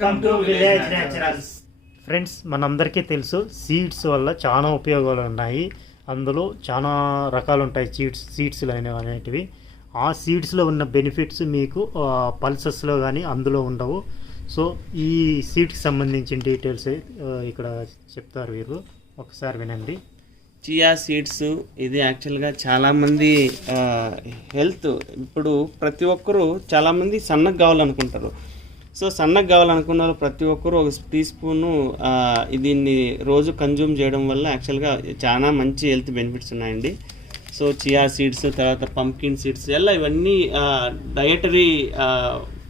Welcome to village naturals. Friends, మనందరికీ తెలుసు seeds వల్ల చాలా ఉపయోగాలు ఉన్నాయి. అందులో చాలా రకాలు ఉంటాయి సీడ్స్లు అనేటివి. ఆ సీడ్స్లో ఉన్న బెనిఫిట్స్ మీకు పల్సెస్లో కానీ అందులో ఉండవు. సో ఈ సీడ్స్కి సంబంధించిన డీటెయిల్స్ ఇక్కడ చెప్తారు వీరు, ఒకసారి వినండి. చియా సీడ్స్ ఇది యాక్చువల్గా చాలామంది హెల్త్, ఇప్పుడు ప్రతి ఒక్కరూ చాలామంది సన్నగా కావాలనుకుంటారు. సో సన్నగా కావాలనుకున్న వాళ్ళు ప్రతి ఒక్కరూ ఒక టీ స్పూను దీన్ని రోజు కన్జ్యూమ్ చేయడం వల్ల యాక్చువల్గా చాలా మంచి హెల్త్ బెనిఫిట్స్ ఉన్నాయండి. సో చియా సీడ్స్, తర్వాత పంప్కిన్ సీడ్స్ ఎలా ఇవన్నీ డయటరీ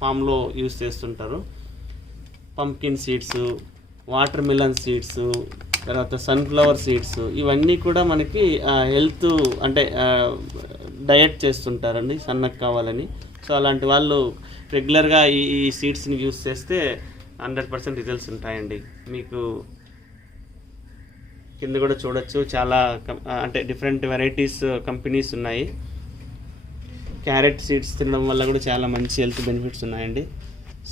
ఫామ్లో యూస్ చేస్తుంటారు. Pumpkin seeds, water melon seeds, తర్వాత సన్ఫ్లవర్ సీడ్స్, ఇవన్నీ కూడా మనకి హెల్త్ అంటే డయట్ చేస్తుంటారండి సన్నగా కావాలని. సో అలాంటి వాళ్ళు రెగ్యులర్గా ఈ సీడ్స్ని యూస్ చేస్తే 100% రిజల్ట్స్ ఉంటాయండి. మీకు కింద కూడా చూడొచ్చు, చాలా అంటే డిఫరెంట్ వెరైటీస్ కంపెనీస్ ఉన్నాయి. క్యారెట్ సీడ్స్ తినడం వల్ల కూడా చాలా మంచి హెల్త్ బెనిఫిట్స్ ఉన్నాయండి.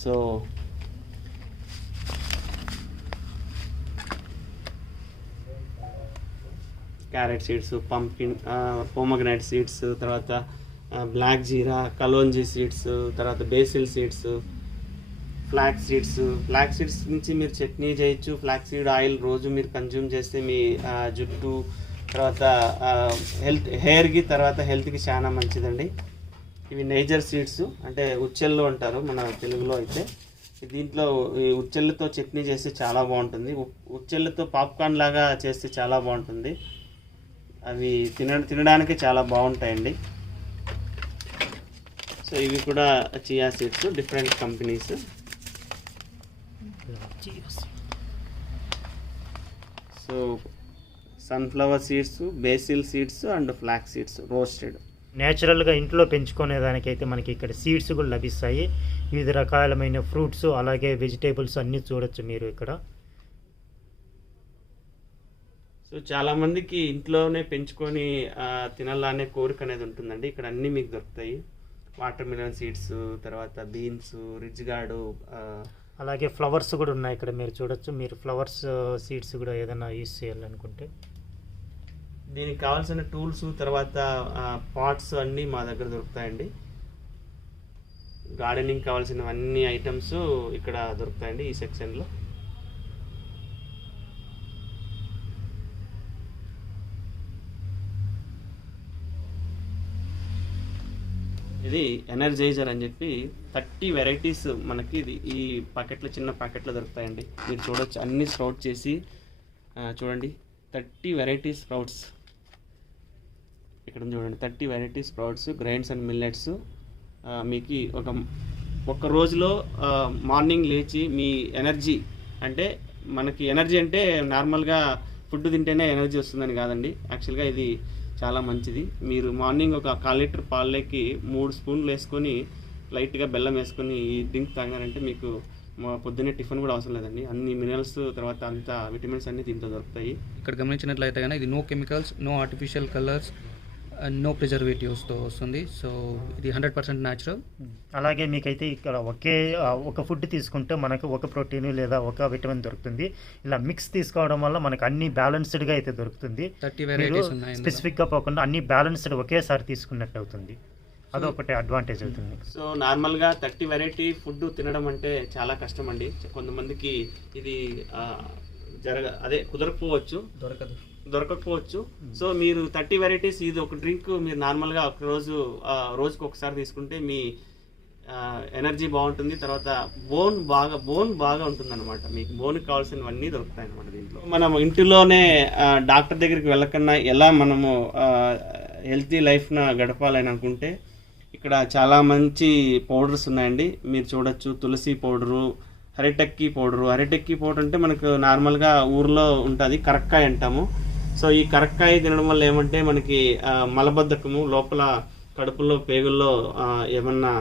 So carrot seeds, pumpkin, pomegranate seeds, తర్వాత బ్లాక్ జీరా, కలోంజీ సీడ్స్, తర్వాత basil seeds, flax seeds. Flax seeds నుంచి మీరు చట్నీ చేయొచ్చు. ఫ్లాక్స్ సీడ్ ఆయిల్ రోజు మీరు కన్జ్యూమ్ చేస్తే మీ జుట్టు, తర్వాత హెయిర్కి, తర్వాత హెల్త్కి చాలా మంచిదండి. ఇవి నేజర్ సీడ్స్ అంటే ఉచ్చెళ్ళు అంటారు మన తెలుగులో అయితే. దీంట్లో ఈ ఉచ్చెళ్ళతో చట్నీ చేస్తే చాలా బాగుంటుంది. ఉచ్చెళ్ళతో పాప్కార్న్ లాగా చేస్తే చాలా బాగుంటుంది. అవి తినడానికి చాలా బాగుంటాయండి. సో ఇవి కూడా chia seeds, different companies. So sunflower seeds, basil seeds and flax seeds roasted. నేచురల్గా ఇంట్లో పెంచుకునే దానికైతే మనకి ఇక్కడ సీడ్స్ కూడా లభిస్తాయి. వివిధ రకాలమైన ఫ్రూట్స్, అలాగే వెజిటేబుల్స్ అన్నీ చూడొచ్చు మీరు ఇక్కడ. సో చాలామందికి ఇంట్లోనే పెంచుకొని తినాలనే కోరిక అనేది ఉంటుందండి. ఇక్కడ అన్నీ మీకు దొరుకుతాయి. వాటర్ మిలన్ సీడ్స్, తర్వాత బీన్స్, రిచ్ గార్డు, అలాగే ఫ్లవర్స్ కూడా ఉన్నాయి ఇక్కడ మీరు చూడొచ్చు. మీరు ఫ్లవర్స్ సీడ్స్ కూడా ఏదైనా యూస్ చేయాలనుకుంటే దీనికి కావాల్సిన టూల్స్, తర్వాత పాట్స్ అన్నీ మా దగ్గర దొరుకుతాయండి. గార్డెనింగ్ కావాల్సిన అన్ని ఐటమ్స్ ఇక్కడ దొరుకుతాయండి ఈ సెక్షన్లో. ఇది ఎనర్జైజర్ అని చెప్పి 30 వెరైటీస్ మనకి ఇది ఈ ప్యాకెట్లో, చిన్న ప్యాకెట్లో దొరుకుతాయండి. మీరు చూడొచ్చు, అన్ని స్ప్రౌట్ చేసి చూడండి, 30 వెరైటీస్ స్ప్రౌట్స్ ఇక్కడ చూడండి. 30 varieties sprouts, grains and millets. మీకు ఒక రోజులో మార్నింగ్ లేచి మీ ఎనర్జీ, అంటే మనకి ఎనర్జీ అంటే నార్మల్గా ఫుడ్ తింటేనే ఎనర్జీ వస్తుందని కాదండి. యాక్చువల్గా ఇది చాలా మంచిది. మీరు మార్నింగ్ ఒక 1/4 లీటర్ పాలకి 3 స్పూన్లు వేసుకొని లైట్గా బెల్లం వేసుకొని ఈ డ్రింక్ తాగారంటే మీకు పొద్దున్నే టిఫిన్ కూడా అవసరం లేదండి. అన్ని మినరల్స్, తర్వాత అంతా విటమిన్స్ అన్నీ దీంట్లో దొరుకుతాయి. ఇక్కడ గమనించినట్లయితే కానీ ఇది no chemicals, no artificial colours, no ప్రిజర్వేటివ్స్తో వస్తుంది. సో ఇది 100% న్యాచురల్. అలాగే మీకైతే ఇక్కడ ఒక ఫుడ్ తీసుకుంటే మనకు ఒక ప్రోటీన్ లేదా ఒక విటమిన్ దొరుకుతుంది. ఇలా మిక్స్ తీసుకోవడం వల్ల మనకు అన్ని బ్యాలెన్స్డ్గా అయితే దొరుకుతుంది. 30 వెరైటీస్ ఉన్నాయి. స్పెసిఫిక్గా పోకుండా అన్ని బ్యాలెన్స్డ్ ఒకేసారి తీసుకున్నట్టు అవుతుంది. అదొకటి అడ్వాంటేజ్ అవుతుంది. సో నార్మల్గా 30 వెరైటీ ఫుడ్ తినడం అంటే చాలా కష్టం అండి. కొంతమందికి ఇది కుదరకపోవచ్చు, దొరకకపోవచ్చు. సో మీరు 30 వెరైటీస్, ఇది ఒక డ్రింక్ మీరు నార్మల్గా రోజుకి ఒకసారి తీసుకుంటే మీ ఎనర్జీ బాగుంటుంది. తర్వాత బోన్ బాగా ఉంటుంది అనమాట. మీకు బోన్కి కావాల్సినవన్నీ దొరుకుతాయి అనమాట దీంట్లో. మనం ఇంటిలోనే డాక్టర్ దగ్గరికి వెళ్ళకన్నా ఎలా మనము హెల్తీ లైఫ్ను గడపాలని అనుకుంటే ఇక్కడ చాలా మంచి పౌడర్స్ ఉన్నాయండి. మీరు చూడొచ్చు, తులసి పౌడరు, అరిటెక్కి పౌడరు. అరిటెక్కి పౌడర్ అంటే మనకు నార్మల్గా ఊర్లో ఉంటుంది, కరక్కాయ అంటాము. సో ఈ కరక్కాయ తినడం వల్ల ఏమంటే మనకి మలబద్ధకము, లోపల కడుపులో పేగుల్లో ఏమన్నా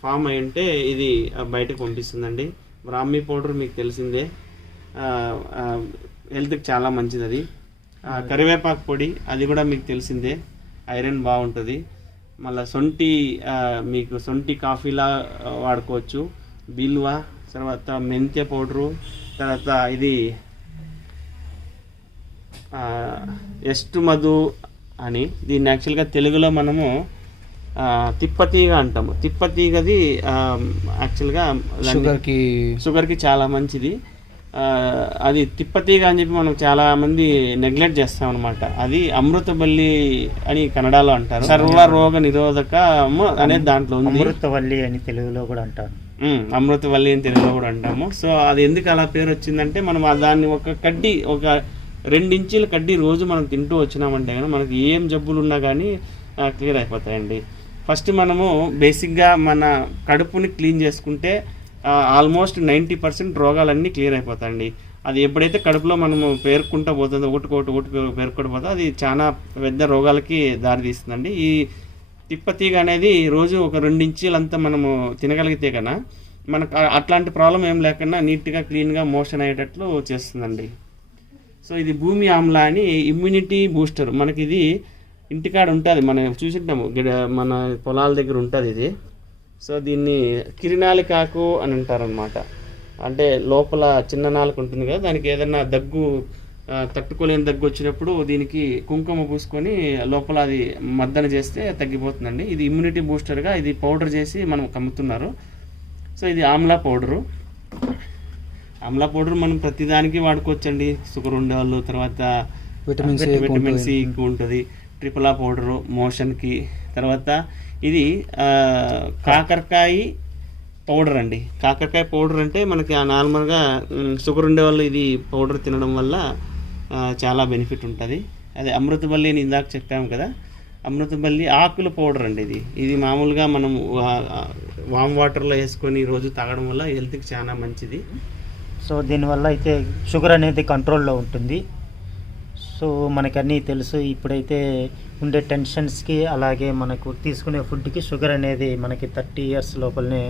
ఫామ్ అయి ఉంటే ఇది బయటకు పంపిస్తుందండి. బ్రాహ్మీ పౌడర్ మీకు తెలిసిందే, హెల్త్కి చాలా మంచిది. అది కరివేపాకు పొడి, అది కూడా మీకు తెలిసిందే, ఐరన్ బాగుంటుంది. మళ్ళీ సొంటి, మీకు సొంటి కాఫీలా వాడుకోవచ్చు. బిల్వ, తర్వాత మెంత్య పౌడరు, తర్వాత ఇది ఎస్ట్ మధు అని, దీన్ని యాక్చువల్గా తెలుగులో మనము తిప్పతీగ అంటాము. తిప్పతీగది యాక్చువల్గా షుగర్కి చాలా మంచిది. అది తిప్పతీగ అని చెప్పి మనం చాలా మంది నెగ్లెక్ట్ చేస్తాం అనమాట. అది అమృతవల్లి అని కన్నడలో అంటారు. సర్వ రోగ నిరోధకము అనేది దాంట్లో ఉంది. అమృతవల్లి అని తెలుగులో కూడా అంటారు. అమృతవల్లి అని తెలుగులో కూడా అంటాము. సో అది ఎందుకు అలా పేరు వచ్చిందంటే, మనం దాన్ని ఒక 2 ఇంచీల కడ్డీ రోజు మనం తింటూ వచ్చినామంటే కానీ మనకి ఏం జబ్బులు ఉన్నా కానీ క్లియర్ అయిపోతాయండి. ఫస్ట్ మనము బేసిక్గా మన కడుపుని క్లీన్ చేసుకుంటే ఆల్మోస్ట్ 90% రోగాలన్నీ క్లియర్ అయిపోతాయండి. అది ఎప్పుడైతే కడుపులో మనము పేర్కొంటూ పోతుందో ఒకటి పేర్కొంటూ పోతుందో అది చాలా పెద్ద రోగాలకి దారితీస్తుందండి. ఈ తిప్పతీగ అనేది రోజు ఒక 2 ఇంచీలంతా మనము తినగలిగితే కన్నా మనకు అట్లాంటి ప్రాబ్లం ఏం లేకుండా నీట్గా క్లీన్గా మోషన్ అయ్యేటట్లు చేస్తుందండి. సో ఇది భూమి ఆమ్ల అని ఇమ్యూనిటీ బూస్టర్. మనకి ఇది ఇంటికాడ ఉంటుంది, మనం చూసింటాము, మన పొలాల దగ్గర ఉంటుంది ఇది. సో దీన్ని కిరినాలికాకు అని అంటారనమాట. అంటే లోపల చిన్న నాలుక ఉంటుంది కదా, దానికి ఏదైనా దగ్గు తట్టుకోలేని దగ్గు వచ్చినప్పుడు దీనికి కుంకుమ పూసుకొని లోపల అది మర్దన చేస్తే తగ్గిపోతుందండి. ఇది ఇమ్యూనిటీ బూస్టర్గా ఇది పౌడర్ చేసి మనం కమ్ముతున్నారు. సో ఇది ఆమ్లా పౌడరు. ఆమ్లా పౌడర్ మనం ప్రతిదానికి వాడుకోవచ్చండి. షుగర్ ఉండేవాళ్ళు, తర్వాత విటమిన్ సి ఎక్కువ ఉంటుంది. ట్రిపులా పౌడరు మోషన్కి. తర్వాత ఇది కాకరకాయ పౌడర్ అండి. కాకరకాయ పౌడర్ అంటే మనకి నార్మల్గా షుగర్ ఉండేవాళ్ళు ఇది పౌడర్ తినడం వల్ల చాలా బెనిఫిట్ ఉంటుంది. అదే అమృతవల్లి అని ఇందాక చెప్పాము కదా, అమృతవల్లి ఆకుల పౌడర్ అండి. ఇది మామూలుగా మనం వామ్ వాటర్లో వేసుకొని రోజు తాగడం వల్ల హెల్త్కి చాలా మంచిది. సో దీనివల్ల అయితే షుగర్ అనేది కంట్రోల్లో ఉంటుంది. సో మనకు అన్నీ తెలుసు. ఇప్పుడైతే ఉండే టెన్షన్స్కి అలాగే మనకు తీసుకునే ఫుడ్కి షుగర్ అనేది మనకి 30 ఇయర్స్ లోపలనే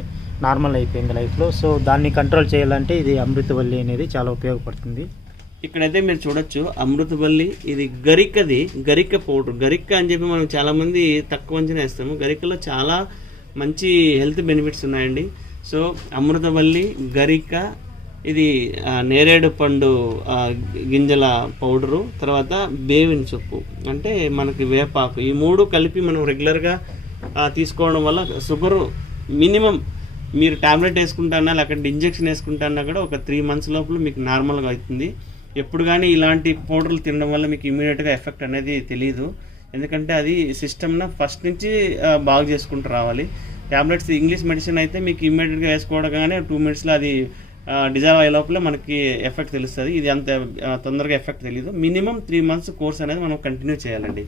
నార్మల్ అయిపోయింది లైఫ్లో. సో దాన్ని కంట్రోల్ చేయాలంటే ఇది అమృతవల్లి అనేది చాలా ఉపయోగపడుతుంది. ఇక్కడైతే మీరు చూడొచ్చు అమృతవల్లి, ఇది గరిక పౌడర్. గరిక అని చెప్పి మనం చాలామంది తక్కువ అంచనా వేస్తాము. గరికలో చాలా మంచి హెల్త్ బెనిఫిట్స్ ఉన్నాయండి. సో అమృతవల్లి, గరిక, ఇది నేరేడు పండు గింజల పౌడరు, తర్వాత బేవిన్ సొప్పు అంటే మనకి వేపాకు. ఈ 3 కలిపి మనం రెగ్యులర్గా తీసుకోవడం వల్ల షుగరు మినిమం మీరు ట్యాబ్లెట్ వేసుకుంటానా లేకపోతే ఇంజెక్షన్ వేసుకుంటానా కూడా ఒక 3 మంత్స్ లోపల మీకు నార్మల్గా అవుతుంది. ఎప్పుడు కానీ ఇలాంటి పౌడర్లు తినడం వల్ల మీకు ఇమీడియట్గా ఎఫెక్ట్ అనేది తెలియదు. ఎందుకంటే అది సిస్టమ్న ఫస్ట్ నుంచి బాగు చేసుకుంటూ రావాలి. ట్యాబ్లెట్స్ ఇంగ్లీష్ మెడిసిన్ అయితే మీకు ఇమీడియట్గా వేసుకోవడగానే 2 మినిట్స్లో అది డిజాల్వ్ అయ్యే లోపల మనకి ఎఫెక్ట్ తెలుస్తుంది. ఇది అంత తొందరగా ఎఫెక్ట్ తెలియదు. మినిమం 3 మంత్స్ కోర్స్ అనేది మనం కంటిన్యూ చేయాలండి.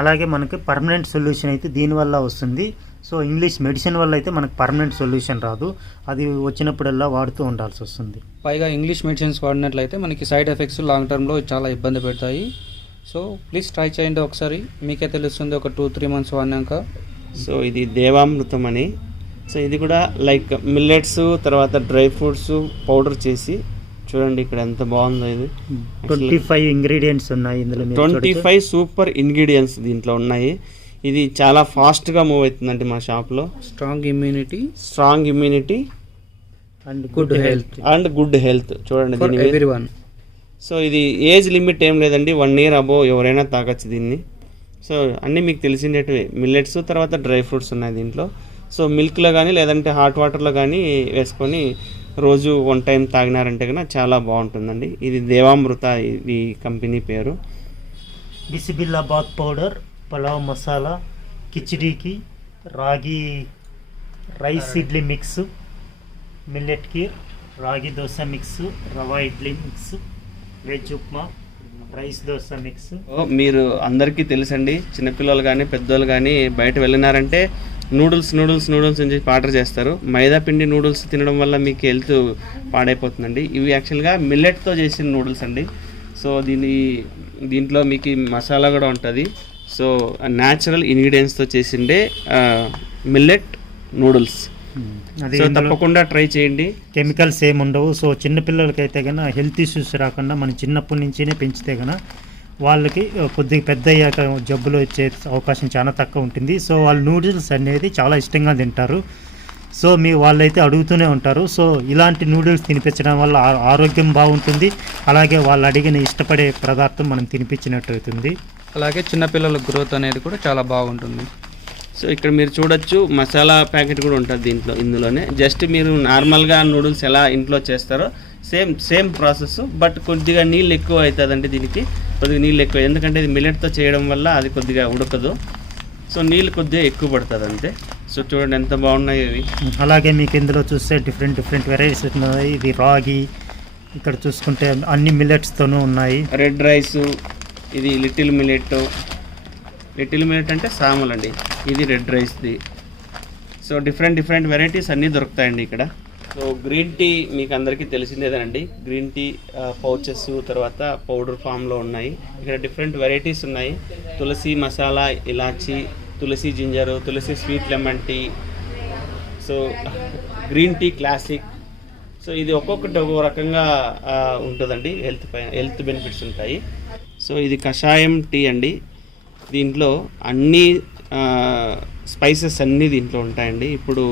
అలాగే మనకి పర్మనెంట్ సొల్యూషన్ అయితే దీనివల్ల వస్తుంది. సో ఇంగ్లీష్ మెడిసిన్ వల్ల అయితే మనకు పర్మనెంట్ సొల్యూషన్ రాదు, అది వచ్చినప్పుడల్లా వాడుతూ ఉండాల్సి వస్తుంది. పైగా ఇంగ్లీష్ మెడిసిన్స్ వాడినట్లయితే మనకి సైడ్ ఎఫెక్ట్స్ లాంగ్ టర్మ్లో చాలా ఇబ్బంది పెడతాయి. సో ప్లీజ్ ట్రై చేయండి ఒకసారి, మీకే తెలుస్తుంది ఒక 2-3 మంత్స్ వాడినాక. సో ఇది దేవామృతం అని. సో ఇది కూడా లైక్ మిల్లెట్స్, తర్వాత డ్రై ఫ్రూట్స్ పౌడర్ చేసి చూడండి ఇక్కడ ఎంత బాగుందో. ఇది 25 ఇంగ్రీడియంట్స్ ఉన్నాయి ఇందులో. 25 సూపర్ ఇంగ్రీడియంట్స్ దీంట్లో ఉన్నాయి. ఇది చాలా ఫాస్ట్గా మూవ్ అవుతుందండి మా షాప్లో. Strong immunity and good health చూడండి ఎవ్రీవన్. సో ఇది ఏజ్ లిమిట్ ఏం లేదండి, 1 year అబోవ్ ఎవరైనా తాగొచ్చు దీన్ని. సో అన్నీ మీకు తెలిసినట్టువే మిల్లెట్స్, తర్వాత డ్రై ఫ్రూట్స్ ఉన్నాయి దీంట్లో. సో మిల్క్లో కానీ లేదంటే హాట్ వాటర్లో కానీ వేసుకొని రోజు 1 time తాగినారంటే కన్నా చాలా బాగుంటుందండి. ఇది దేవామృత ఈ కంపెనీ పేరు. బిసిబిల్లాబాద్ పౌడర్, పలావ్ మసాలా, కిచిడీకి, ragi rice idli mix, millet kheer, ragi dosa mix, rava idli mix, veg upma, rice dosa mix. మీరు అందరికీ తెలుసండి, చిన్నపిల్లలు కానీ పెద్దోళ్ళు కానీ బయట వెళ్ళినారంటే నూడిల్స్ అని చెప్పి ఆర్డర్ చేస్తారు. మైదా పిండి నూడిల్స్ తినడం వల్ల మీకు హెల్త్ పాడైపోతుందండి. ఇవి యాక్చువల్గా మిల్లెట్తో చేసిన నూడిల్స్ అండి. సో దీంట్లో మీకు మసాలా కూడా ఉంటుంది. సో న్యాచురల్ ఇంగ్రీడియంట్స్తో చేసిండే మిల్లెట్ నూడిల్స్. సో తప్పకుండా ట్రై చేయండి. కెమికల్స్ ఏమి ఉండవు. సో చిన్నపిల్లలకైతే కన్నా హెల్త్ ఇష్యూస్ రాకుండా మనం చిన్నప్పటి నుంచినే పెంచితే కన్నా వాళ్ళకి కొద్దిగా పెద్ద అయ్యాక జబ్బులు వచ్చే అవకాశం చాలా తక్కువ ఉంటుంది. సో వాళ్ళు నూడిల్స్ అనేది చాలా ఇష్టంగా తింటారు. సో మీ వాళ్ళైతే అడుగుతూనే ఉంటారు. సో ఇలాంటి నూడిల్స్ తినిపించడం వల్ల ఆరోగ్యం బాగుంటుంది, అలాగే వాళ్ళు అడిగిన ఇష్టపడే పదార్థం మనం తినిపించినట్టు అవుతుంది. అలాగే చిన్నపిల్లల గ్రోత్ అనేది కూడా చాలా బాగుంటుంది. సో ఇక్కడ మీరు చూడొచ్చు మసాలా ప్యాకెట్ కూడా ఉంటుంది ఇందులోనే. జస్ట్ మీరు నార్మల్గా నూడిల్స్ ఎలా ఇంట్లో చేస్తారో సేమ్ ప్రాసెస్, బట్ కొద్దిగా నీళ్ళు ఎక్కువ అవుతుందండి. దీనికి కొద్దిగా నీళ్ళు ఎక్కువ, ఎందుకంటే ఇది మిల్లెట్తో చేయడం వల్ల అది కొద్దిగా ఉడకదు. సో నీళ్ళు కొద్దిగా ఎక్కువ పడుతుంది అంతే. సో చూడండి ఎంత బాగున్నాయి ఇవి. అలాగే మీకు ఇందులో చూస్తే డిఫరెంట్ వెరైటీస్ ఉన్నాయి. ఇది రాగి, ఇక్కడ చూసుకుంటే అన్ని మిల్లెట్స్తోనూ ఉన్నాయి. రెడ్ రైస్, ఇది లిటిల్ మిల్లెట్ అంటే సామల్ అండి, ఇది రెడ్ రైస్ది. సో డిఫరెంట్ వెరైటీస్ అన్నీ దొరుకుతాయండి ఇక్కడ. సో గ్రీన్ టీ మీకు అందరికీ తెలిసిందేనండి. గ్రీన్ టీ పౌచెస్ తర్వాత పౌడర్ ఫామ్లో ఉన్నాయి. ఇక్కడ డిఫరెంట్ వెరైటీస్ ఉన్నాయి. Tulsi masala, elaichi, tulsi ginger, tulsi sweet lemon tea, so green tea classic. So ఇది ఒక్కొక్కటి ఒక్కొక్క రకంగా ఉంటుందండి. హెల్త్ బెనిఫిట్స్ ఉంటాయి. సో ఇది కషాయం టీ అండి. దీంట్లో అన్ని స్పైసెస్ అన్నీ దీంట్లో ఉంటాయండి. ఇప్పుడు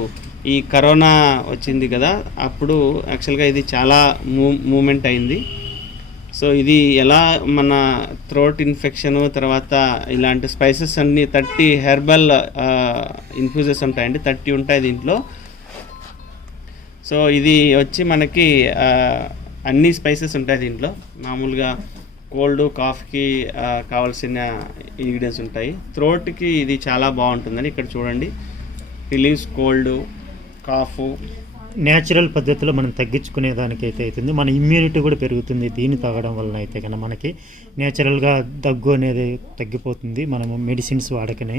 ఈ కరోనా వచ్చింది కదా, అప్పుడు యాక్చువల్గా ఇది చాలా మూమెంట్ అయింది. సో ఇది ఎలా మన థ్రోట్ ఇన్ఫెక్షన్ తర్వాత ఇలాంటి స్పైసెస్ అన్నీ 30 హెర్బల్ ఇన్ఫ్యూజెస్ ఉంటాయండి, 30 ఉంటాయి దీంట్లో. సో ఇది వచ్చి మనకి అన్ని స్పైసెస్ ఉంటాయి దీంట్లో. మామూలుగా కోల్డ్ కాఫ్కి కావాల్సిన ఇంగ్రీడియంట్స్ ఉంటాయి. థ్రోట్కి ఇది చాలా బాగుంటుందని ఇక్కడ చూడండి. Relieves cold, cough. న్యాచురల్ పద్ధతిలో మనం తగ్గించుకునే దానికైతే అవుతుంది. మన ఇమ్యూనిటీ కూడా పెరుగుతుంది దీన్ని తాగడం వలన. అయితే కన్నా మనకి న్యాచురల్గా దగ్గు అనేది తగ్గిపోతుంది మనము మెడిసిన్స్ వాడకనే.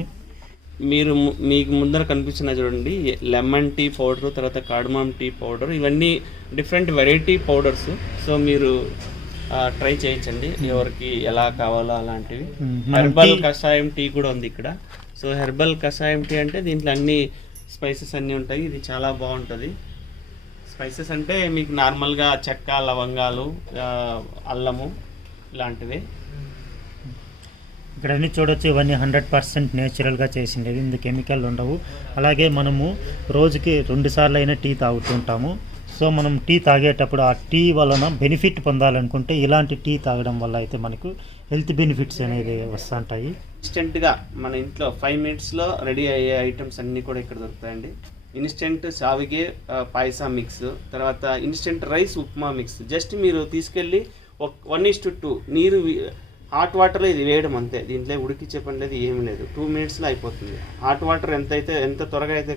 మీకు ముందర కనిపిస్తున్న చూడండి లెమన్ టీ పౌడర్, తర్వాత కార్డమమ్ టీ పౌడర్, ఇవన్నీ డిఫరెంట్ వెరైటీ పౌడర్స్. సో మీరు ట్రై చేయించండి ఎవరికి ఎలా కావాలో అలాంటివి. హెర్బల్ కషాయం టీ కూడా ఉంది ఇక్కడ. సో హెర్బల్ కషాయం టీ అంటే దీంట్లో అన్ని స్పైసెస్ అన్నీ ఉంటాయి. ఇది చాలా బాగుంటుంది. స్పైసెస్ అంటే మీకు నార్మల్గా చెక్క, లవంగాలు, అల్లము ఇలాంటివి. ఇక్కడ అన్ని చూడొచ్చు, ఇవన్నీ 100% నేచురల్గా చేసిండేవి, ఇందులో కెమికల్ ఉండవు. అలాగే మనము రోజుకి 2 సార్లు అయినా టీ తాగుతుంటాము. సో మనం టీ తాగేటప్పుడు ఆ టీ వలన బెనిఫిట్ పొందాలనుకుంటే ఇలాంటి టీ తాగడం వల్ల అయితే మనకు హెల్త్ బెనిఫిట్స్ అనేది వస్తుంటాయి. ఇన్స్టెంట్గా మన ఇంట్లో 5 మినిట్స్లో రెడీ అయ్యే ఐటమ్స్ అన్నీ కూడా ఇక్కడ దొరుకుతాయండి. ఇన్స్టెంట్ సావిగే పాయసా మిక్స్, తర్వాత instant rice upma mix. Just మీరు తీసుకెళ్ళి 1:2 నీరు హాట్ వాటర్లో ఇది వేయడం అంతే. దీంట్లో ఉడికిచ్చే పని లేదు, ఏమి లేదు. 2 మినిట్స్లో అయిపోతుంది. హాట్ వాటర్ ఎంత త్వరగా అయితే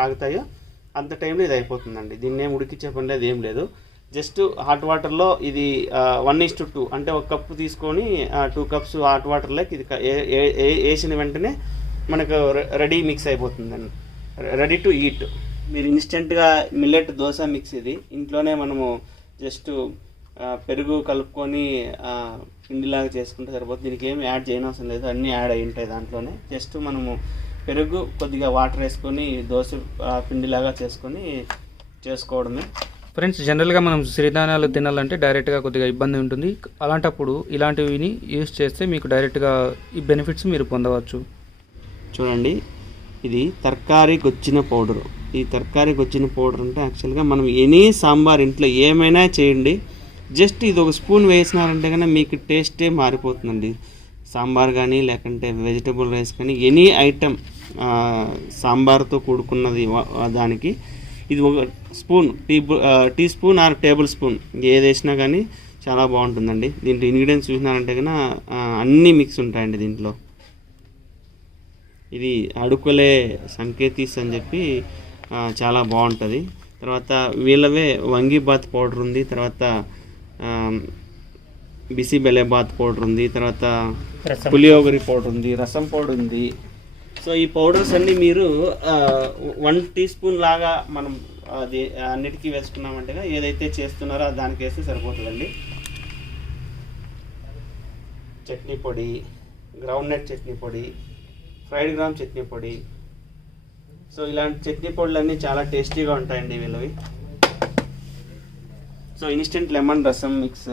కాగుతాయో అంత టైంలో ఇది అయిపోతుందండి. దీన్ని ఏం ఉడికిచ్చే పని లేదు, ఏం లేదు. జస్ట్ హాట్ వాటర్లో ఇది 1:2 అంటే 1 కప్పు తీసుకొని 2 కప్స్ హాట్ వాటర్లోకి ఇది వేసిన వెంటనే మనకు రెడీ మిక్స్ అయిపోతుందండి, రెడీ టు ఈట్. మీరు ఇన్స్టెంట్గా మిల్లెట్ దోశ మిక్స్ ఇది ఇంట్లోనే మనము జస్ట్ పెరుగు కలుపుకొని పిండిలాగా చేసుకుంటే సరిపోతుంది. దీనికి ఏమి యాడ్ చేయనవసరం లేదు, అన్నీ యాడ్ అయి ఉంటాయి దాంట్లోనే. జస్ట్ మనము పెరుగు కొద్దిగా వాటర్ వేసుకొని దోశ పిండిలాగా చేసుకోవడమే. ఫ్రెండ్స్, జనరల్గా మనం సిరిధాన్యాలు తినాలంటే డైరెక్ట్గా కొద్దిగా ఇబ్బంది ఉంటుంది. అలాంటప్పుడు ఇలాంటివిని యూస్ చేస్తే మీకు డైరెక్ట్గా ఈ బెనిఫిట్స్ మీరు పొందవచ్చు. చూడండి, ఇది తర్కారీ గొచ్చిన పౌడరు. ఈ తర్కారీ గొచ్చిన పౌడర్ అంటే యాక్చువల్గా మనం ఎనీ సాంబార్ ఇంట్లో ఏమైనా చేయండి, జస్ట్ ఇది 1 స్పూన్ వేసినారంటే కన్నా మీకు టేస్టే మారిపోతుందండి. సాంబార్ కానీ లేకుంటే వెజిటబుల్ రైస్ కానీ ఎనీ ఐటమ్ సాంబార్తో కూడుకున్నది దానికి ఇది 1 spoon teaspoon or tablespoon ఏది వేసినా కానీ చాలా బాగుంటుందండి. దీంట్లో ఇంగ్రీడియంట్స్ చూసినారంటే కన్నా అన్నీ మిక్స్ ఉంటాయండి దీంట్లో. ఇది అడుకులే సంకేతీస్ అని చెప్పి చాలా బాగుంటుంది. తర్వాత వీళ్ళవే వంగీబాత్ పౌడర్ ఉంది, తర్వాత బిసి బెలేబాత్ పౌడర్ ఉంది, తర్వాత పులియోగరి పౌడర్ ఉంది, రసం పౌడర్ ఉంది. సో ఈ పౌడర్స్ అన్నీ మీరు 1 టీ స్పూన్ లాగా మనం అది అన్నిటికీ వేసుకున్నామంటే ఏదైతే చేస్తున్నారో దానికి వేస్తే సరిపోతుందండి. చట్నీ పొడి, గ్రౌండ్నట్ చట్నీ పొడి, ఫ్రైడ్ గ్రామ్ చట్నీ పొడి. సో ఇలాంటి చట్నీ పొడులన్నీ చాలా టేస్టీగా ఉంటాయండి వీళ్ళవి. సో ఇన్స్టెంట్ లెమన్ రసం మిక్స్.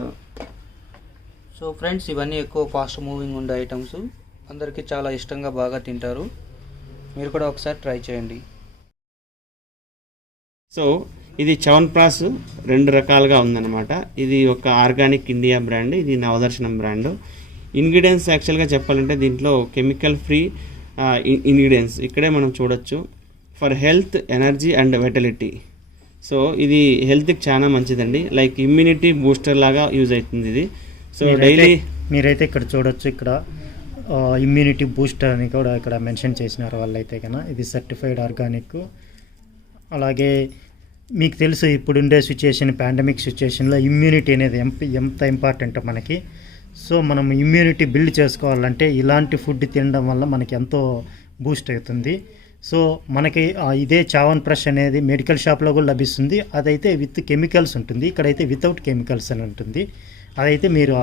సో ఫ్రెండ్స్, ఇవన్నీ ఎక్కువ ఫాస్ట్ మూవింగ్ ఉండే ఐటమ్స్, అందరికీ చాలా ఇష్టంగా బాగా తింటారు. మీరు కూడా ఒకసారి ట్రై చేయండి. సో ఇది చవన్ప్రాష్ 2 రకాలుగా ఉందన్నమాట. ఇది ఒక ఆర్గానిక్ ఇండియా బ్రాండ్, ఇది నవదర్శనం బ్రాండ్. ఇంగ్రీడియంట్స్ యాక్చువల్గా చెప్పాలంటే దీంట్లో కెమికల్ ఫ్రీ ఇంగ్రీడియంట్స్ ఇక్కడే మనం చూడొచ్చు. For health, energy and vitality. So ఇది హెల్త్కి చాలా మంచిదండి, లైక్ ఇమ్యూనిటీ బూస్టర్ లాగా యూజ్ అవుతుంది ఇది. సో డైలీ మీరైతే ఇక్కడ చూడొచ్చు, ఇక్కడ ఇమ్యూనిటీ బూస్టర్ అని కూడా ఇక్కడ మెన్షన్ చేసినారు వాళ్ళైతే కన్నా. ఇది సర్టిఫైడ్ ఆర్గానిక్. అలాగే మీకు తెలుసు ఇప్పుడుండే సిచ్యుయేషన్, పాండమిక్ సిచ్యుయేషన్లో ఇమ్యూనిటీ అనేది ఎంత ఇంపార్టెంట్ మనకి. సో మనం ఇమ్యూనిటీ బిల్డ్ చేసుకోవాలంటే ఇలాంటి ఫుడ్ తినడం వల్ల మనకి ఎంతో బూస్ట్ అవుతుంది. సో మనకి ఇదే చావన్ప్రాష్ అనేది మెడికల్ షాప్లో కూడా లభిస్తుంది. అదైతే విత్ కెమికల్స్ ఉంటుంది, ఇక్కడైతే వితౌట్ కెమికల్స్ అని ఉంటుంది. అదైతే మీరు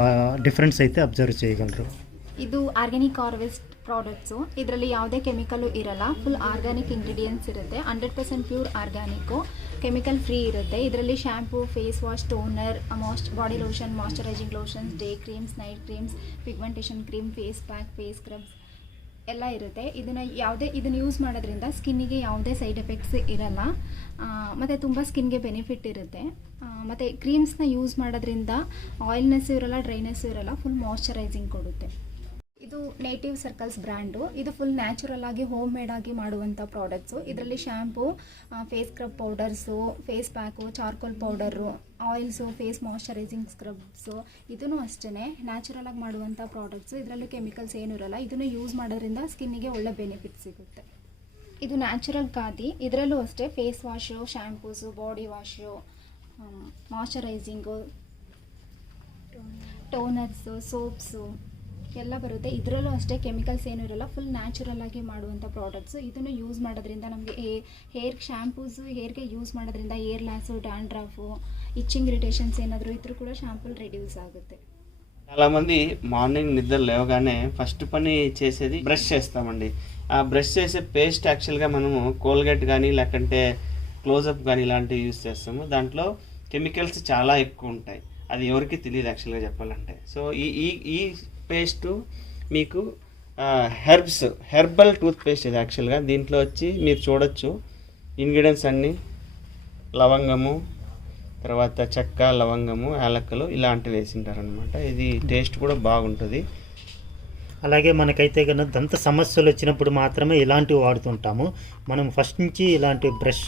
డిఫరెన్స్ అయితే ಅಬ್ಸರ್ವ್ చేయగలరు. ಇದು ಆರ್ಗ್ಯಾನಿಕ್ ಹಾರ್ವೆಸ್ಟ್ ಪ್ರಾಡಕ್ಟ್ಸು. ಇದರಲ್ಲಿ ಯಾವುದೇ ಕೆಮಿಕಲು ಇರಲ್ಲ, ಫುಲ್ ಆರ್ಗ್ಯಾನಿಕ್ ಇಂಗ್ರೀಡಿಯೆಂಟ್ಸ್ ಇರುತ್ತೆ. 100% ಪ್ಯೂರ್ ಆರ್ಗ್ಯಾನಿಕ್ಕು, ಕೆಮಿಕಲ್ ಫ್ರೀ ಇರುತ್ತೆ. ಇದರಲ್ಲಿ shampoo, face wash, toner, body lotion, moisturising lotions, day creams, night creams, pigmentation cream, face pack, face scrubs ಎಲ್ಲ ಇರುತ್ತೆ. ಇದನ್ನು ಯೂಸ್ ಮಾಡೋದ್ರಿಂದ ಸ್ಕಿನ್ನಿಗೆ ಯಾವುದೇ ಸೈಡ್ ಎಫೆಕ್ಟ್ಸ್ ಇರಲ್ಲ, ಮತ್ತು ತುಂಬ ಸ್ಕಿನ್ಗೆ ಬೆನಿಫಿಟ್ ಇರುತ್ತೆ. ಮತ್ತು ಕ್ರೀಮ್ಸ್ನ ಯೂಸ್ ಮಾಡೋದ್ರಿಂದ ಆಯಿಲ್ನೆಸ್ಸು ಇರಲ್ಲ, ಡ್ರೈನೆಸ್ಸು ಇರಲ್ಲ, ಫುಲ್ ಮಾಯ್ಶ್ಚರೈಸಿಂಗ್ ಕೊಡುತ್ತೆ. ಇದು ನೇಟಿವ್ ಸರ್ಕಲ್ಸ್ ಬ್ರ್ಯಾಂಡು. ಇದು ಫುಲ್ ನ್ಯಾಚುರಲ್ ಆಗಿ ಹೋಮ್ ಮೇಡ್ ಆಗಿ ಮಾಡುವಂಥ ಪ್ರಾಡಕ್ಟ್ಸು. ಇದರಲ್ಲಿ shampoo, face scrub powders, face pack, charcoal powder, oils, face moisturising scrubs, ಇದೂ ಅಷ್ಟೇ ನ್ಯಾಚುರಲ್ ಆಗಿ ಮಾಡುವಂಥ ಪ್ರಾಡಕ್ಟ್ಸು. ಇದರಲ್ಲೂ ಕೆಮಿಕಲ್ಸ್ ಏನೂ ಇರಲ್ಲ. ಇದನ್ನು ಯೂಸ್ ಮಾಡೋದ್ರಿಂದ ಸ್ಕಿನ್ನಿಗೆ ಒಳ್ಳೆ ಬೆನಿಫಿಟ್ ಸಿಗುತ್ತೆ. ಇದು ನ್ಯಾಚುರಲ್ ಖಾದಿ. ಇದರಲ್ಲೂ ಅಷ್ಟೇ face wash, shampoos, body wash, moisturising, toners, soaps ಎಲ್ಲ ಬರುತ್ತೆ. ಇದರಲ್ಲೂ ಅಷ್ಟೇ ಕೆಮಿಕಲ್ಸ್ ಏನೂ ಇರಲ್ಲ, ಫುಲ್ ನ್ಯಾಚುರಲ್ ಆಗಿ ಮಾಡುವಂಥ ಪ್ರಾಡಕ್ಟ್ಸು. ಇದನ್ನು ಯೂಸ್ ಮಾಡೋದ್ರಿಂದ ನಮಗೆ ಹೇರ್ ಶ್ಯಾಂಪೂಸು ಹೇರ್ಗೆ ಯೂಸ್ ಮಾಡೋದ್ರಿಂದ ಏರ್ ಲ್ಯಾಸು, ಡ್ಯಾಂಡ್ರಫು, ಇಚ್ಚಿಂಗ್ ಇರಿಟೇಷನ್ಸ್ ಏನಾದರೂ ಇದ್ರೂ ಕೂಡ షాంపూలు రెడ్యూస్ ఆಗುತ್ತೆ. చాలామంది మార్నింగ్ నిద్ర లేవగానే ఫస్ట్ పని చేసేది బ్రష్ చేస్తామండి. ఆ బ్రష్ చేసే పేస్ట్ యాక్చువల్గా మనము కోల్గేట్ కానీ లేకంటే క్లోజప్ కానీ ఇలాంటివి యూస్ చేస్తాము. దాంట్లో కెమికల్స్ చాలా ఎక్కువ ఉంటాయి, అది ఎవరికి తెలియదు యాక్చువల్గా చెప్పాలంటే. సో ఈ పేస్టు మీకు హెర్బల్ టూత్ పేస్ట్ ఇది యాక్చువల్గా. దీంట్లో వచ్చి మీరు చూడొచ్చు ఇంగ్రీడియంట్స్ అన్నీ లవంగము, తర్వాత చెక్క, లవంగము, యాలక్కలు ఇలాంటివి వేసింటారనమాట. ఇది టేస్ట్ కూడా బాగుంటుంది. అలాగే మనకైతే కనుక దంత సమస్యలు వచ్చినప్పుడు మాత్రమే ఇలాంటివి వాడుతుంటాము. మనం ఫస్ట్ నుంచి ఇలాంటి బ్రష్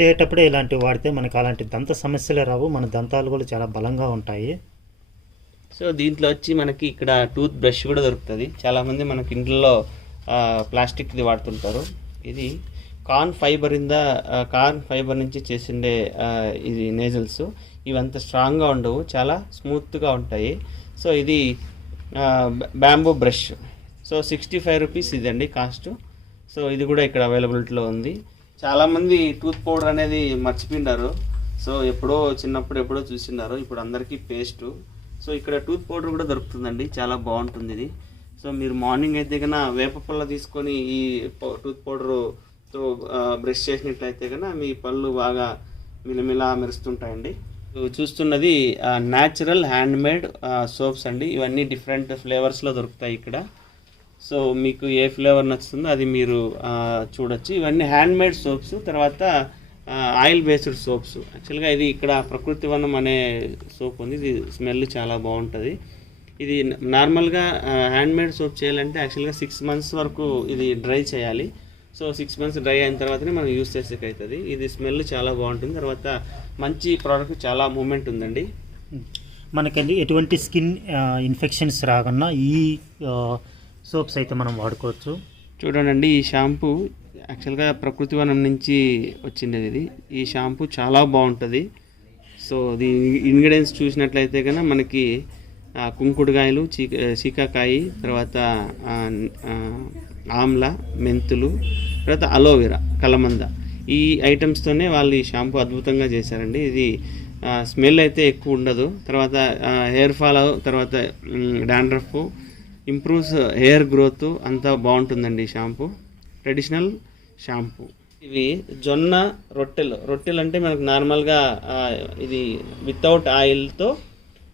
చేసేటప్పుడే ఇలాంటివి వాడితే మనకు అలాంటి దంత సమస్యలే రావు, మన దంతాలు కూడా చాలా బలంగా ఉంటాయి. సో దీంట్లో వచ్చి మనకి ఇక్కడ టూత్ బ్రష్ కూడా దొరుకుతుంది. చాలామంది మనకి ఇంట్లో ప్లాస్టిక్ది వాడుతుంటారు. ఇది కార్న్ ఫైబర్ నుంచి చేసిండే ఇది నేజల్స్. ఇవంత స్ట్రాంగ్గా ఉండవు, చాలా స్మూత్గా ఉంటాయి. సో ఇది బ్యాంబూ బ్రష్. సో 65 రూపీస్ ఇదండి కాస్ట్. సో ఇది కూడా ఇక్కడ అవైలబిలిటీలో ఉంది. చాలామంది టూత్ పౌడర్ అనేది మర్చిపోయినారు. సో చిన్నప్పుడు చూసినారు, ఇప్పుడు అందరికీ పేస్టు. సో ఇక్కడ టూత్ పౌడర్ కూడా దొరుకుతుందండి, చాలా బాగుంటుంది ఇది. సో మీరు మార్నింగ్ అయితే కన్నా వేప పళ్ళ తీసుకొని ఈ టూత్ పౌడర్తో బ్రష్ చేసినట్లయితే కన్నా మీ పళ్ళు బాగా మిలమిలా మెరుస్తుంటాయండి. చూస్తున్నది న్యాచురల్ హ్యాండ్మేడ్ సోప్స్ అండి. ఇవన్నీ డిఫరెంట్ ఫ్లేవర్స్లో దొరుకుతాయి ఇక్కడ. సో మీకు ఏ ఫ్లేవర్ నచ్చుతుందో అది మీరు చూడొచ్చు. ఇవన్నీ హ్యాండ్మేడ్ సోప్స్. తర్వాత ఆయిల్ బేస్డ్ సోప్స్. యాక్చువల్గా ఇది ఇక్కడ ప్రకృతి వనం అనే సోప్ ఉంది, ఇది స్మెల్ చాలా బాగుంటుంది. ఇది నార్మల్గా హ్యాండ్మేడ్ సోప్ చేయాలంటే యాక్చువల్గా 6 months వరకు ఇది డ్రై చేయాలి. సో 6 months డ్రై అయిన తర్వాతనే మనం యూస్ చేసేకి అవుతుంది. ఇది స్మెల్ చాలా బాగుంటుంది. తర్వాత మంచి ప్రోడక్ట్, చాలా మూమెంట్ ఉందండి. మనకి ఎటువంటి స్కిన్ ఇన్ఫెక్షన్స్ రాకుండా ఈ సోప్స్ అయితే మనం వాడుకోవచ్చు. చూడండి, ఈ షాంపూ యాక్చువల్గా ప్రకృతి వనం నుంచి వచ్చిండేది ఇది. ఈ షాంపూ చాలా బాగుంటుంది. సో దీని ఇంగ్రీడియంట్స్ చూసినట్లయితే కనుక మనకి కుంకుడుకాయలు, చీకాకాయ, తర్వాత ఆమ్ల, మెంతులు, తర్వాత అలోవెరా, కలమంద, ఈ ఐటమ్స్తోనే వాళ్ళు ఈ షాంపూ అద్భుతంగా చేశారండి. ఇది స్మెల్ అయితే ఎక్కువ ఉండదు. తర్వాత హెయిర్ ఫాల్, తర్వాత డాండ్రఫ్, ఇంప్రూవ్స్ హెయిర్ గ్రోత్, అంతా బాగుంటుందండి ఈ షాంపూ. Traditional shampoo. ఇవి జొన్న రొట్టెలు అంటే మనకు నార్మల్గా ఇది వితౌట్ ఆయిల్తో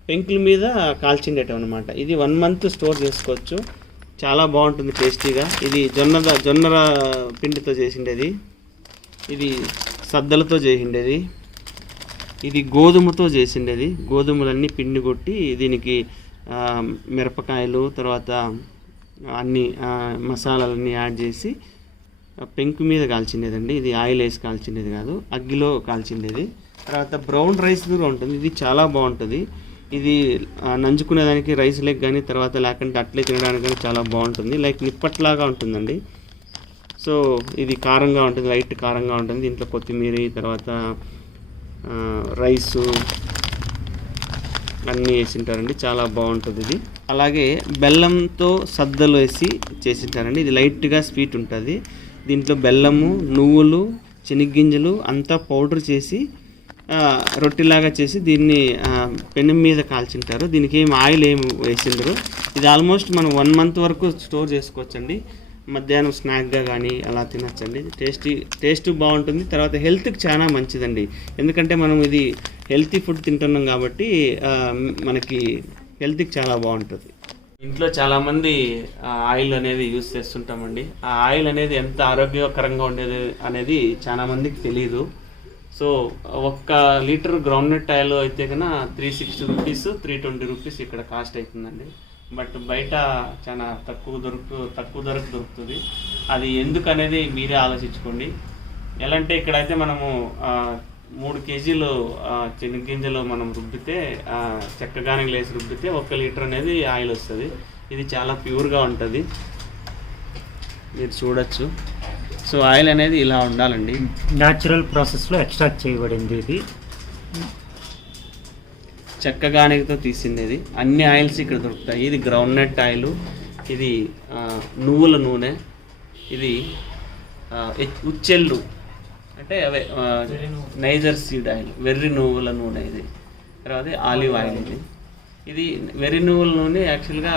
పెంకుల మీద కాల్చిండేటం అనమాట. ఇది 1 month స్టోర్ చేసుకోవచ్చు, చాలా బాగుంటుంది టేస్టీగా. ఇది జొన్న పిండితో చేసిండేది. ఇది సద్దలతో చేసిండేది, ఇది గోధుమతో చేసిండేది. గోధుమలన్నీ పిండి కొట్టి దీనికి మిరపకాయలు తర్వాత అన్ని మసాలాలన్నీ యాడ్ చేసి పెంకు మీద కాల్చిండేదండి. ఇది ఆయిల్ వేసి కాల్చిండేది కాదు, అగ్గిలో కాల్చిండేది. తర్వాత బ్రౌన్ రైస్ కూడా ఉంటుంది, ఇది చాలా బాగుంటుంది. ఇది నంచుకునేదానికి రైస్ లెగ్ కానీ తర్వాత లేకుంటే అట్లే తినడానికి కానీ చాలా బాగుంటుంది. లైక్ నిప్పట్లాగా ఉంటుందండి. సో ఇది కారంగా ఉంటుంది, లైట్ కారంగా ఉంటుంది. దీంట్లో కొత్తిమీర తర్వాత రైసు అన్నీ వేసింటారండి, చాలా బాగుంటుంది ఇది. అలాగే బెల్లంతో సద్దలు వేసి చేసింటారండి. ఇది లైట్గా స్వీట్ ఉంటుంది. దీంట్లో బెల్లము, నువ్వులు, శనగ్గింజలు అంతా పౌడర్ చేసి రొట్టెలాగా చేసి దీన్ని పెనం మీద కాల్చింటారు. దీనికి ఏం ఆయిల్ ఏం వేసిండరు. ఇది ఆల్మోస్ట్ మనం 1 month వరకు స్టోర్ చేసుకోవచ్చండి. మధ్యాహ్నం స్నాక్గా కానీ అలా తినచ్చండి. టేస్ట్ బాగుంటుంది. తర్వాత హెల్త్కి చాలా మంచిదండి. ఎందుకంటే మనం ఇది హెల్తీ ఫుడ్ తింటున్నాం కాబట్టి మనకి హెల్త్కి చాలా బాగుంటుంది. ఇంట్లో చాలామంది ఆయిల్ అనేది యూస్ చేస్తుంటామండి. ఆ ఆయిల్ అనేది ఎంత ఆరోగ్యకరంగా ఉండేది అనేది చాలామందికి తెలియదు. సో 1 లీటర్ గ్రౌండ్నట్ ఆయిల్ అయితే కన్నా 360 రూపీస్ 320 రూపీస్ ఇక్కడ కాస్ట్ అవుతుందండి. బట్ బయట చాలా తక్కువ ధరకు దొరుకుతుంది. అది ఎందుకు అనేది మీరే ఆలోచించుకోండి. ఎలా అంటే ఇక్కడైతే మనము 3 కేజీలు శనగగింజలు మనం రుబ్బితే చెక్కగానే లేసి రుబ్బితే 1 లీటర్ అనేది ఆయిల్ వస్తుంది. ఇది చాలా ప్యూర్గా ఉంటుంది, మీరు చూడొచ్చు. సో ఆయిల్ అనేది ఇలా ఉండాలండి. న్యాచురల్ ప్రాసెస్లో ఎక్స్ట్రాక్ట్ చేయబడింది. ఇది చెక్కగానితో తీసిండేది. అన్ని ఆయిల్స్ ఇక్కడ దొరుకుతాయి. ఇది గ్రౌండ్నట్ ఆయిల్, ఇది నువ్వుల నూనె, ఇది ఉచ్చెళ్ళు అంటే అవే నైజర్ సీడ్ ఆయిల్, వెర్రి నువ్వుల నూనె ఇది. తర్వాత ఆలివ్ ఆయిల్ ఇది వెర్రి నువ్వుల నూనె యాక్చువల్గా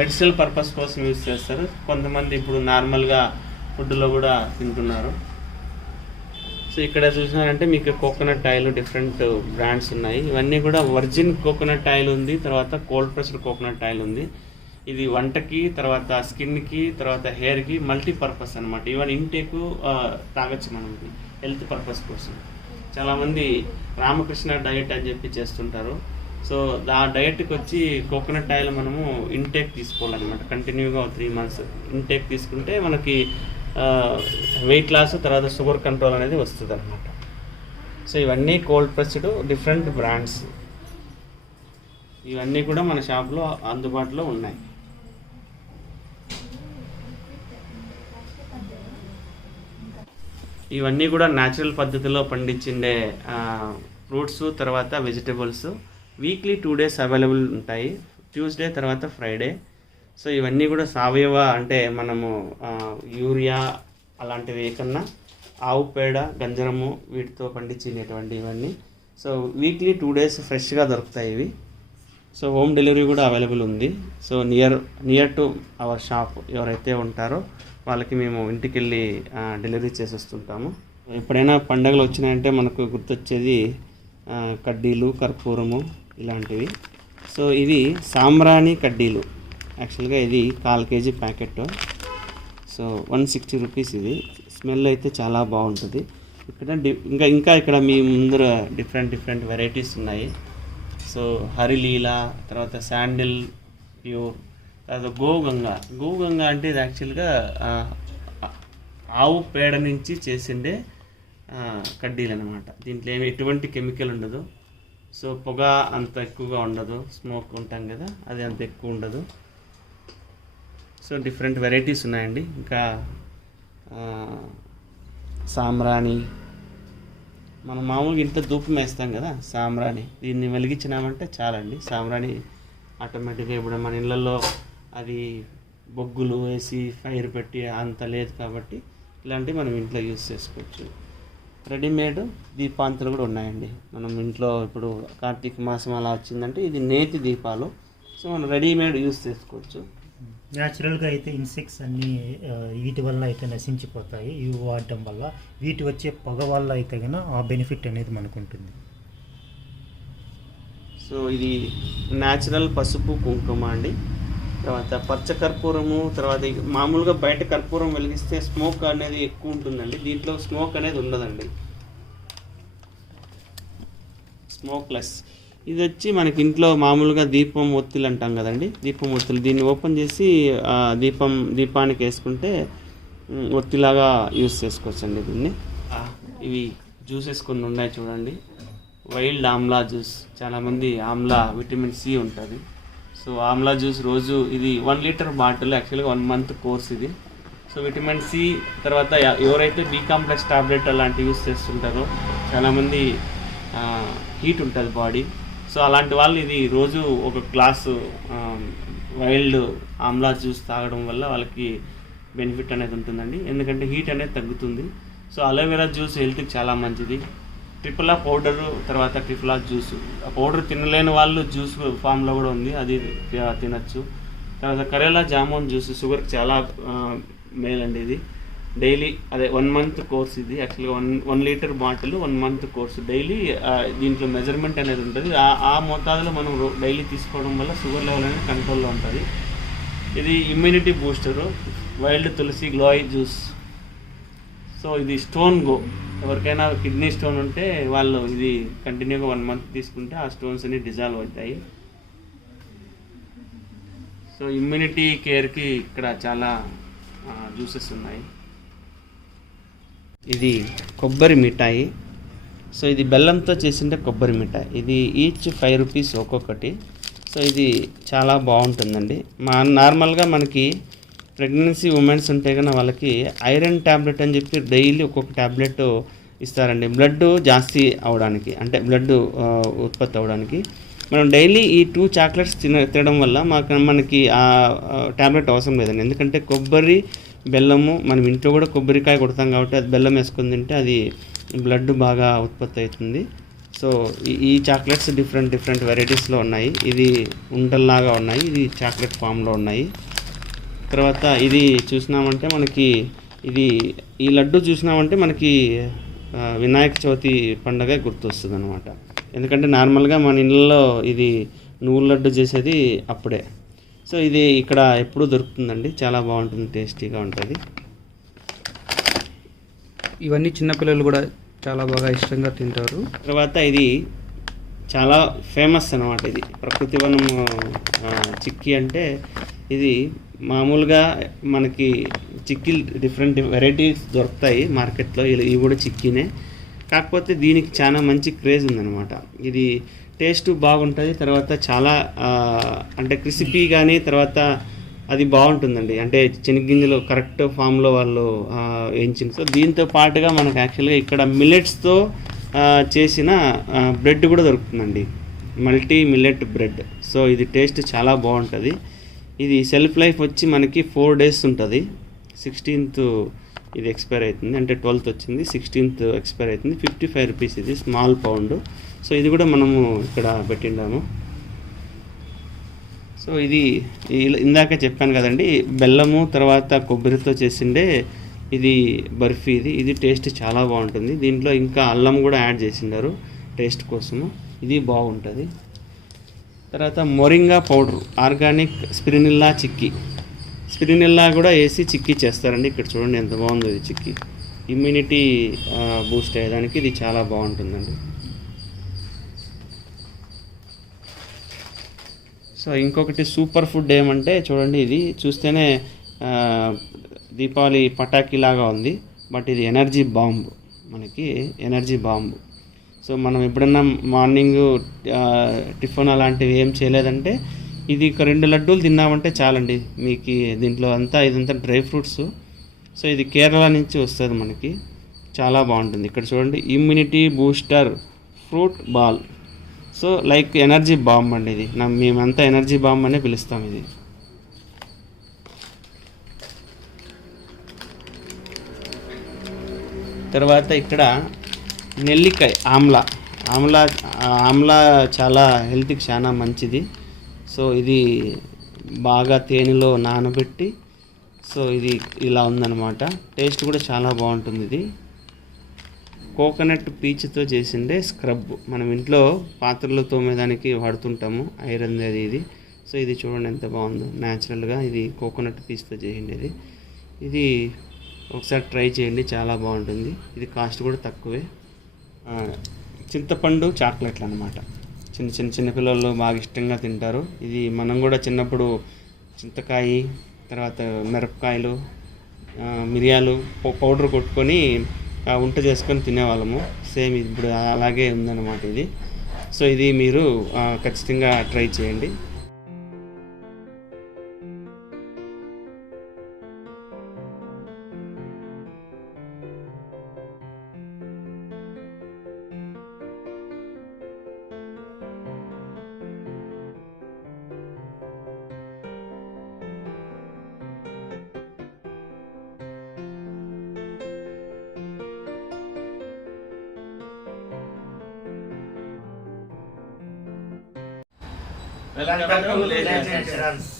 మెడిసినల్ పర్పస్ కోసం యూజ్ చేస్తారు. కొంతమంది ఇప్పుడు నార్మల్గా ఫుడ్లో కూడా తింటున్నారు. సో ఇక్కడ చూసినారంటే మీకు కోకోనట్ ఆయిల్ డిఫరెంట్ బ్రాండ్స్ ఉన్నాయి. ఇవన్నీ కూడా వర్జిన్ కోకోనట్ ఆయిల్ ఉంది, తర్వాత కోల్డ్ ప్రెస్డ్ కోకోనట్ ఆయిల్ ఉంది. ఇది వంటకి, తర్వాత స్కిన్కి, తర్వాత హెయిర్కి మల్టీపర్పస్ అనమాట. ఈవెన్ ఇంటేకు తాగొచ్చు మనం హెల్త్ పర్పస్ కోసం. చాలామంది రామకృష్ణ డయట్ అని చెప్పి చేస్తుంటారు. సో ఆ డయట్కి వచ్చి కోకోనట్ ఆయిల్ మనము ఇంటేక్ తీసుకోవాలన్నమాట. కంటిన్యూగా 3 months ఇంటేక్ తీసుకుంటే మనకి వెయిట్ లాస్ తర్వాత షుగర్ కంట్రోల్ అనేది వస్తుంది అనమాట. సో ఇవన్నీ కోల్డ్ ప్రెస్డ్ డిఫరెంట్ బ్రాండ్స్, ఇవన్నీ కూడా మన షాప్లో అందుబాటులో ఉన్నాయి. ఇవన్నీ కూడా న్యాచురల్ పద్ధతిలో పండించిండే ఫ్రూట్స్ తర్వాత వెజిటబుల్స్. వీక్లీ 2 days అవైలబుల్ ఉంటాయి, ట్యూస్డే తర్వాత ఫ్రైడే. సో ఇవన్నీ కూడా సావయవ అంటే మనము యూరియా అలాంటివి ఏకన్నా ఆవు పేడ, గంజరము వీటితో పండించినటువంటి ఇవన్నీ. సో వీక్లీ 2 days ఫ్రెష్గా దొరుకుతాయి ఇవి. సో హోమ్ డెలివరీ కూడా అవైలబుల్ ఉంది. So near to our shop ఎవరైతే ఉంటారో వాళ్ళకి మేము ఇంటికి వెళ్ళి డెలివరీ చేసేస్తుంటాము. ఎప్పుడైనా పండుగలు వచ్చినాయంటే మనకు గుర్తొచ్చేది కడ్డీలు, కర్పూరము ఇలాంటివి. సో ఇది సాంబ్రాణి కడ్డీలు. యాక్చువల్గా ఇది 1/4 kg ప్యాకెట్. So 160 rupees. ఇది స్మెల్ అయితే చాలా బాగుంటుంది. ఇక్కడ ఇంకా ఇక్కడ మీ ముందర డిఫరెంట్ వెరైటీస్ ఉన్నాయి. సో హరిలీలా, తర్వాత శాండిల్ ప్యూర్, తర్వాత గోగంగా అంటే ఇది యాక్చువల్గా ఆవు పేడ నుంచి చేసిండే కడ్డీలు అనమాట. దీంట్లో ఎటువంటి కెమికల్ ఉండదు. సో పొగ అంత ఎక్కువగా ఉండదు, స్మోక్ ఉంటాం కదా అది అంత ఎక్కువ ఉండదు. సో డిఫరెంట్ వెరైటీస్ ఉన్నాయండి. ఇంకా సాంబ్రాణి, మనం మామూలుగా ఇంట్లో ధూపం వేస్తాం కదా సాంబ్రాణి, దీన్ని వెలిగించినామంటే చాలండి. సాంబ్రాణి ఆటోమేటిక్గా ఇప్పుడు మన ఇళ్ళల్లో అది బొగ్గులు వేసి ఫైర్ పెట్టి అంత లేదు కాబట్టి ఇలాంటివి మనం ఇంట్లో యూజ్ చేసుకోవచ్చు. రెడీమేడ్ దీపాంతులు కూడా ఉన్నాయండి. మనం ఇంట్లో ఇప్పుడు కార్తీక మాసం అలా వచ్చిందంటే ఇది నేతి దీపాలు. సో మనం రెడీమేడ్ యూజ్ చేసుకోవచ్చు. న్యాచురల్గా అయితే ఇన్సెక్ట్స్ అన్నీ వీటి వల్ల అయితే నశించిపోతాయి. ఇవి వాడటం వల్ల వీటి వచ్చే పొగ వల్ల అయితే కన్నా ఆ బెనిఫిట్ అనేది మనకు ఉంటుంది. సో ఇది న్యాచురల్ పసుపు కుంకుమ అండి. తర్వాత పచ్చ కర్పూరము, తర్వాత మామూలుగా బయట కర్పూరం వెలిగిస్తే స్మోక్ అనేది ఎక్కువ ఉంటుందండి. దీంట్లో స్మోక్ అనేది ఉండదండి. స్మోక్లెస్. ఇది వచ్చి మనకి ఇంట్లో మామూలుగా దీపం ఒత్తిలు అంటాం కదండి, దీపం ఒత్తిలు. దీన్ని ఓపెన్ చేసి దీపానికి వేసుకుంటే ఒత్తిలాగా యూస్ చేసుకోవచ్చండి దీన్ని. ఇవి జ్యూసెస్ కొన్ని ఉన్నాయి చూడండి. వైల్డ్ ఆమ్లా జ్యూస్, చాలామంది ఆమ్లా విటమిన్ సి ఉంటుంది. సో ఆమ్లా జ్యూస్ రోజు, ఇది 1 లీటర్ బాటిల్, యాక్చువల్గా 1 మంత్ కోర్స్ ఇది. సో విటమిన్ సి, తర్వాత ఎవరైతే బి కాంప్లెక్స్ టాబ్లెట్ అలాంటివి యూస్ చేస్తుంటారో, చాలామంది హీట్ ఉంటుంది బాడీ. సో అలాంటి వాళ్ళు ఇది రోజు ఒక గ్లాసు వైల్డ్ ఆమ్లా జ్యూస్ తాగడం వల్ల వాళ్ళకి బెనిఫిట్ అనేది ఉంటుందండి, ఎందుకంటే హీట్ అనేది తగ్గుతుంది. సో అలోవెరా జ్యూస్ హెల్త్కి చాలా మంచిది. ట్రిపులా పౌడరు, తర్వాత ట్రిపులా జ్యూస్. ఆ పౌడర్ తినలేని వాళ్ళు జ్యూస్ ఫామ్లో కూడా ఉంది, అది తినచ్చు. తర్వాత కరేలా జామున్ జ్యూస్ షుగర్కి చాలా మేలండి. ఇది డైలీ, అదే 1 మంత్ కోర్స్. ఇది యాక్చువల్గా 1 litre bottle 1 month course daily. దీంట్లో మెజర్మెంట్ అనేది ఉంటుంది. ఆ మోతాదులో మనం డైలీ తీసుకోవడం వల్ల షుగర్ లెవెల్ అనేది కంట్రోల్లో ఉంటుంది. ఇది ఇమ్యూనిటీ బూస్టరు, వైల్డ్ తులసి గ్లోయ్ జ్యూస్. సో ఇది స్టోన్ గో, ఎవరికైనా కిడ్నీ స్టోన్ ఉంటే వాళ్ళు ఇది కంటిన్యూగా 1 మంత్ తీసుకుంటే ఆ స్టోన్స్ అన్ని డిజాల్వ్ అవుతాయి. సో ఇమ్యూనిటీ కేర్కి ఇక్కడ చాలా జ్యూసెస్ ఉన్నాయి. ఇది కొబ్బరి మిఠాయి. సో ఇది బెల్లంతో చేసిండే కొబ్బరి మిఠాయి. ఇది ఈచ్ 5 రూపీస్ ఒక్కొక్కటి. సో ఇది చాలా బాగుంటుందండి. నార్మల్గా మనకి ప్రెగ్నెన్సీ ఉమెన్స్ ఉంటే కన్నా వాళ్ళకి ఐరన్ ట్యాబ్లెట్ అని చెప్పి డైలీ ఒక్కొక్క ట్యాబ్లెట్ ఇస్తారండి, బ్లడ్ జాస్తి అవడానికి, అంటే బ్లడ్ ఉత్పత్తి అవ్వడానికి. మనం డైలీ ఈ 2 చాక్లెట్స్ తినడం వల్ల మనకి ఆ ట్యాబ్లెట్ అవసరం లేదండి, ఎందుకంటే కొబ్బరి బెల్లము, మనం ఇంట్లో కూడా కొబ్బరికాయ కొడతాం కాబట్టి అది బెల్లం వేసుకొని తింటే అది బ్లడ్ బాగా ఉత్పత్తి అవుతుంది. సో ఈ చాక్లెట్స్ డిఫరెంట్ వెరైటీస్లో ఉన్నాయి. ఇది ఉండల్లాగా ఉన్నాయి, ఇది చాక్లెట్ ఫామ్లో ఉన్నాయి. తర్వాత ఇది చూసినామంటే మనకి ఈ లడ్డు చూసినామంటే మనకి వినాయక చవితి పండగ గుర్తొస్తుంది అనమాట, ఎందుకంటే నార్మల్గా మన ఇళ్ళలో ఇది నువ్వుల లడ్డు చేసేది అప్పుడే. సో ఇది ఇక్కడ ఎప్పుడూ దొరుకుతుందండి, చాలా బాగుంటుంది, టేస్టీగా ఉంటుంది. ఇవన్నీ చిన్నపిల్లలు కూడా చాలా బాగా ఇష్టంగా తింటారు. తర్వాత ఇది చాలా ఫేమస్ అనమాట. ఇది ప్రకృతి వనం చిక్కీ. అంటే ఇది మామూలుగా మనకి చిక్కీలు డిఫరెంట్ వెరైటీస్ దొరుకుతాయి మార్కెట్లో, ఇవి కూడా చిక్కీనే. కాకపోతే దీనికి చాలా మంచి క్రేజ్ ఉందన్నమాట. ఇది టేస్ట్ బాగుంటుంది, తర్వాత చాలా అంటే క్రిస్పీ కానీ, తర్వాత అది బాగుంటుందండి, అంటే శనగగింజలు కరెక్ట్ ఫామ్లో వాళ్ళు వేయించింది. సో దీంతో పాటుగా మనకు యాక్చువల్గా ఇక్కడ మిల్లెట్స్తో చేసిన బ్రెడ్ కూడా దొరుకుతుందండి, మల్టీ మిల్లెట్ బ్రెడ్. సో ఇది టేస్ట్ చాలా బాగుంటుంది. ఇది సెల్ఫ్ లైఫ్ వచ్చి మనకి 4 days ఉంటుంది. 16th ఇది ఎక్స్పైర్ అవుతుంది, అంటే 12th వచ్చింది, 16th ఎక్స్పైర్ అవుతుంది. 55 రూపీస్ ఇది స్మాల్ పౌండ్. సో ఇది కూడా మనము ఇక్కడ పెట్టిండాము. సో ఇది ఇందాక చెప్పాను కదండి, బెల్లము తర్వాత కొబ్బరితో చేసిండే ఇది బర్ఫీ. ఇది టేస్ట్ చాలా బాగుంటుంది. దీంట్లో ఇంకా అల్లం కూడా యాడ్ చేసిండారు టేస్ట్ కోసము, ఇది బాగుంటుంది. తర్వాత moringa powder, organic spirulina chikki. Spirulina కూడా వేసి చిక్కీ చేస్తారండి. ఇక్కడ చూడండి ఎంత బాగుందో ఇది చిక్కీ. ఇమ్యూనిటీ బూస్ట్ అయ్యేదానికి ఇది చాలా బాగుంటుందండి. సో ఇంకొకటి సూపర్ ఫుడ్ ఏమంటే చూడండి, ఇది చూస్తేనే దీపావళి పటాకీ లాగా ఉంది, బట్ ఇది ఎనర్జీ బాంబ్, మనకి ఎనర్జీ బాంబ్. సో మనం ఎప్పుడన్నా మార్నింగ్ టిఫిన్ అలాంటివి ఏం చేయలేదంటే ఇది ఒక 2 లడ్డూలు తిన్నామంటే చాలండి మీకు. దీంట్లో ఇదంతా డ్రై ఫ్రూట్స్. సో ఇది కేరళ నుంచి వస్తుంది మనకి, చాలా బాగుంటుంది. ఇక్కడ చూడండి, immunity booster fruit ball. So like energy bomb అండి ఇది, మేమంతా ఎనర్జీ బాంబ్ అనే పిలుస్తాం ఇది. తర్వాత ఇక్కడ నెల్లికాయ ఆమ్లా చాలా హెల్త్కి చాలా మంచిది. సో ఇది బాగా తేనెలో నానబెట్టి, సో ఇది ఇలా ఉందన్నమాట. టేస్ట్ కూడా చాలా బాగుంటుంది. ఇది కోకోనట్ పీచుతో చేసిండే స్క్రబ్, మనం ఇంట్లో పాత్రలు తోమేదానికి వాడుతుంటాము, ఐరన్ ఇది. సో ఇది చూడండి ఎంత బాగుందో, న్యాచురల్గా ఇది కోకోనట్ పీచుతో చేసిండేది. ఇది ఒకసారి ట్రై చేయండి, చాలా బాగుంటుంది. ఇది కాస్ట్ కూడా తక్కువే. చింతపండు చాక్లెట్లు అనమాట. చిన్న పిల్లలు బాగా ఇష్టంగా తింటారు. ఇది మనం కూడా చిన్నప్పుడు చింతకాయ, తర్వాత మిరపకాయలు, మిరియాలు పౌడర్ కొట్టుకొని వంట చేసుకొని తినేవాళ్ళము. సేమ్ ఇప్పుడు అలాగే ఉందన్నమాట ఇది. సో ఇది మీరు ఖచ్చితంగా ట్రై చేయండి. Welcome to లేజెండ్స్.